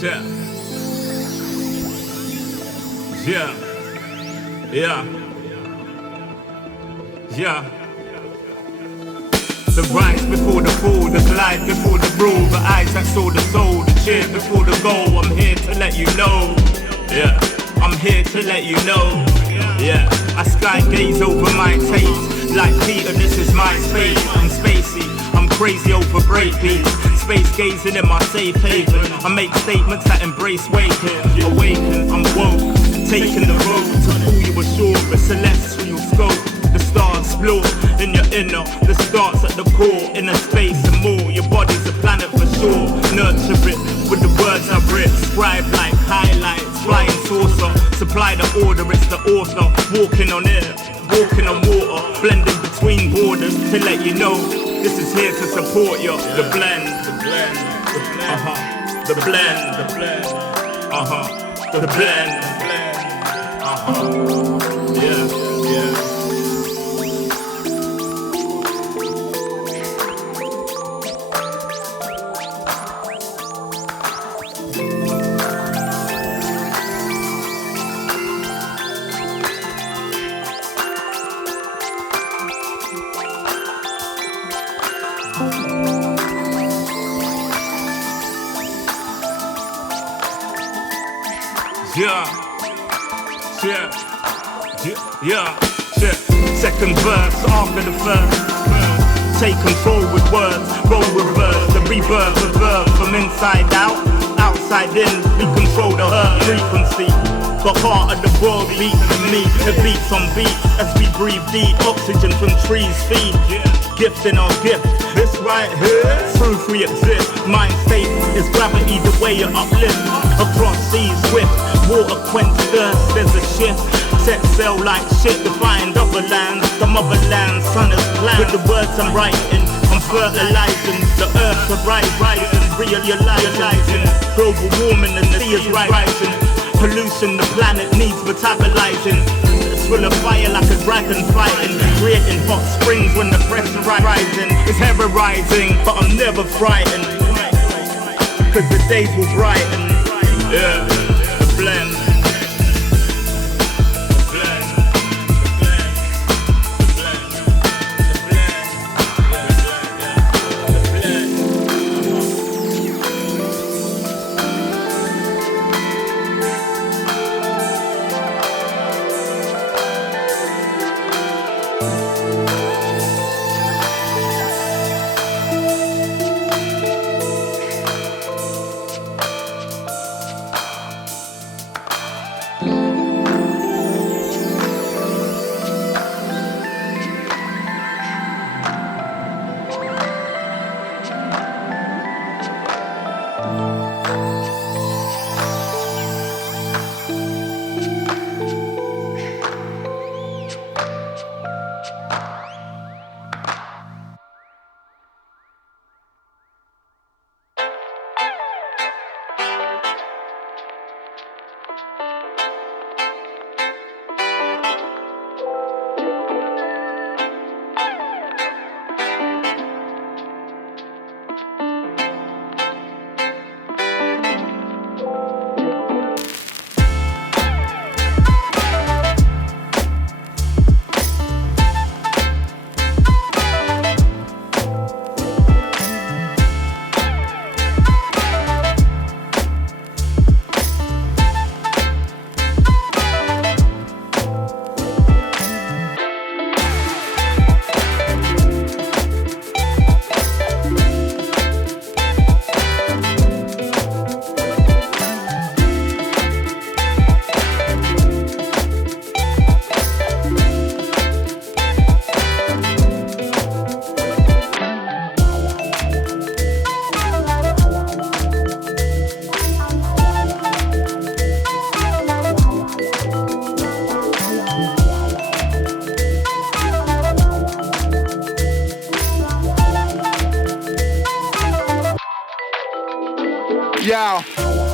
Yeah. Yeah. Yeah. Yeah. The rise before the fall, the glide before the rule, the eyes that saw the soul, the cheer before the goal. I'm here to let you know. Yeah. I'm here to let you know. Yeah. I sky gaze over my taste. Like Peter, this is my space. I'm spacey, I'm crazy over breakbeats. Space gazing in my safe haven. I make statements that embrace waking. Awaken, I'm woke, taking the road to pull you ashore. A celestial scope, the stars explore in your inner. The starts at the core, inner space and more. Your body's a planet for sure. Nurture it with the words I've writ. Scribe like highlights, flying saucer. Supply the order, it's the author. Walking on air, walking on water. Blending between borders to let you know this is here to support you. The blend, the blend, the blend, the blend, the blend, the blend, yeah, yeah. Yeah. Second verse after the first. Take control with words, roll reverse. The rebirth of verb from inside out, outside in. We control the frequency. The heart of the world beats in me. It beats on beats as we breathe deep. Oxygen from trees feed. Gift in our gift. This right here, proof we exist. Mind state is gravity, the way it uplifts. Across seas swift, water quench thirst. There's a shift. Set sail like shit to find other lands. The motherland, sun is planned. With the words I'm writing, I'm fertilizing. The earth to rising, realizing. Global warming and the sea is rising. Pollution, the planet needs metabolizing. Full of fire like a dragon fighting. Creating hot springs when the pressure rising. It's ever rising, but I'm never frightened. Cause the days will brighten. Yeah, the blend. Yo.